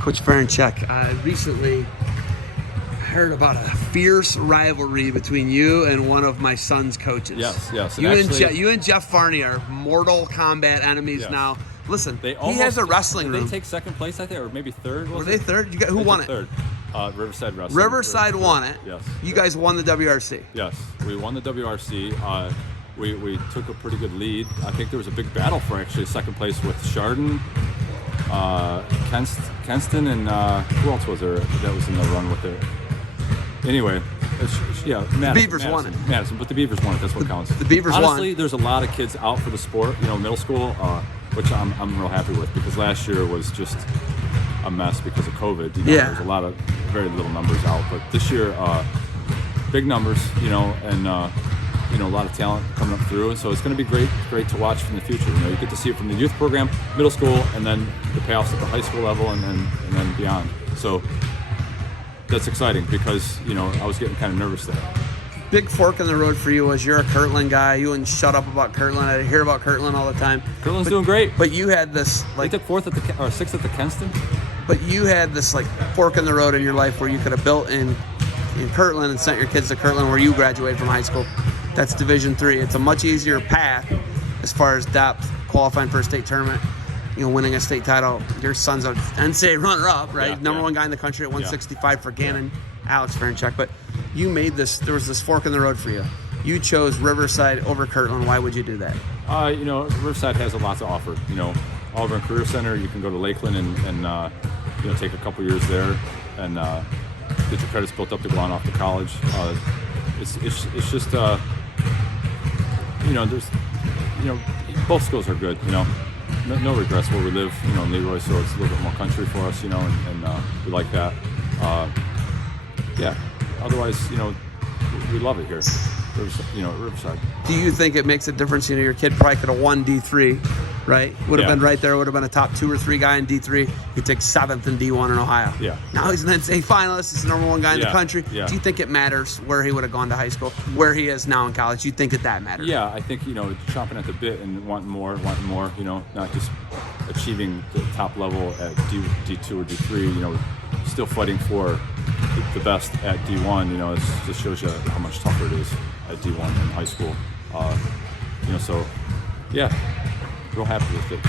Coach Farenchak, I recently heard about a fierce rivalry between you and one of my son's coaches. Yes. You and Jeff Farney are mortal combat enemies now. Listen, he has a wrestling room. Did they take second place, I think, or maybe third? Were they third? Who won it? Third. Riverside Wrestling. Riverside won it. Yes. You guys won the WRC. Yes, we won the WRC. We took a pretty good lead. I think there was a big battle for actually second place with Chardon, Kenston, and who else was there that was in the run with it? Anyway, Beavers won it. Madison, but the Beavers won it. That's what counts. The Beavers won. Honestly, there's a lot of kids out for the sport. Middle school, which I'm real happy with because last year was just a mess because of COVID. There's a lot of very little numbers out, but this year, big numbers. And a lot of talent coming up through, and so it's going to be great to watch from the future. You get to see it from the youth program, middle school, and then the payoffs at the high school level, and then beyond. So that's exciting because I was getting kind of nervous there. Big fork in the road for you was you're a Kirtland guy. You wouldn't shut up about Kirtland. I hear about Kirtland all the time. Kirtland's doing great. But you had this they took sixth at the Kenston. But you had this fork in the road in your life where you could have built in Kirtland and sent your kids to Kirtland where you graduated from high school. That's Division III. It's a much easier path as far as depth, qualifying for a state tournament, winning a state title. Your son's an NCAA runner-up, right? Number one guy in the country at 165 for Gannon, Alex Farenchak. But you made this. There was this fork in the road for you. You chose Riverside over Kirtland. Why would you do that? Riverside has a lot to offer. Auburn Career Center. You can go to Lakeland and take a couple years there and get your credits built up to go on off to college. It's just there's both schools are good. No regrets where we live. In Leroy, so it's a little bit more country for us. And we like that. Otherwise, we love it here. Riverside. Do you think it makes a difference? Your kid probably could have won D3, right? Would have been right there. Would have been a top 2 or 3 guy in D3. He takes 7th in D1 in Ohio. Yeah. Now he's an NCAA finalist. He's the number 1 guy in the country. Yeah. Do you think it matters where he would have gone to high school, where he is now in college? Do you think that matters? Yeah, I think chomping at the bit and wanting more. Not just achieving the top level at D2 or D3. Still fighting for the best at D1. It just shows you how much tougher it is at D1 in high school. Real happy with it.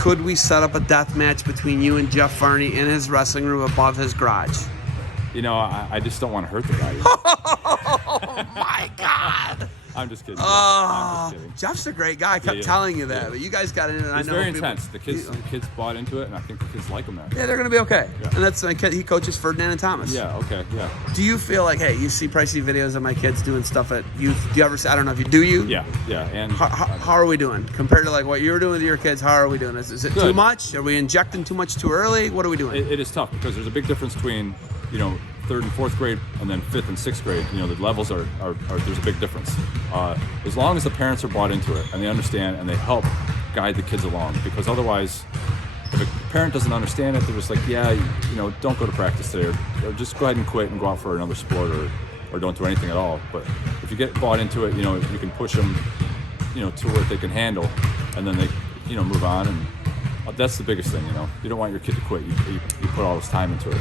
Could we set up a death match between you and Jeff Farney in his wrestling room above his garage? I just don't want to hurt the guy. Oh my God! I'm just kidding. I'm just kidding. Jeff's a great guy. I kept telling you that, but you guys got into it. It's very intense. The kids bought into it, and I think the kids like him there. Yeah, they're going to be okay. Yeah. And that's he coaches Ferdinand and Thomas. Yeah. Okay. Yeah. Do you feel like, hey, you see pricey videos of my kids doing stuff at youth? Do you ever? I don't know if you do. You? Yeah. And how are we doing compared to what you were doing with your kids? How are we doing? Is it too much? Are we injecting too much too early? What are we doing? It is tough because there's a big difference between 3rd and 4th grade, and then 5th and 6th grade. The levels are there's a big difference. As long as the parents are bought into it and they understand and they help guide the kids along, because otherwise, if a parent doesn't understand it, they're just like, don't go to practice today, or just go ahead and quit and go out for another sport, or don't do anything at all. But if you get bought into it, you can push them, to what they can handle, and then they, move on. And that's the biggest thing. You don't want your kid to quit. You put all this time into it.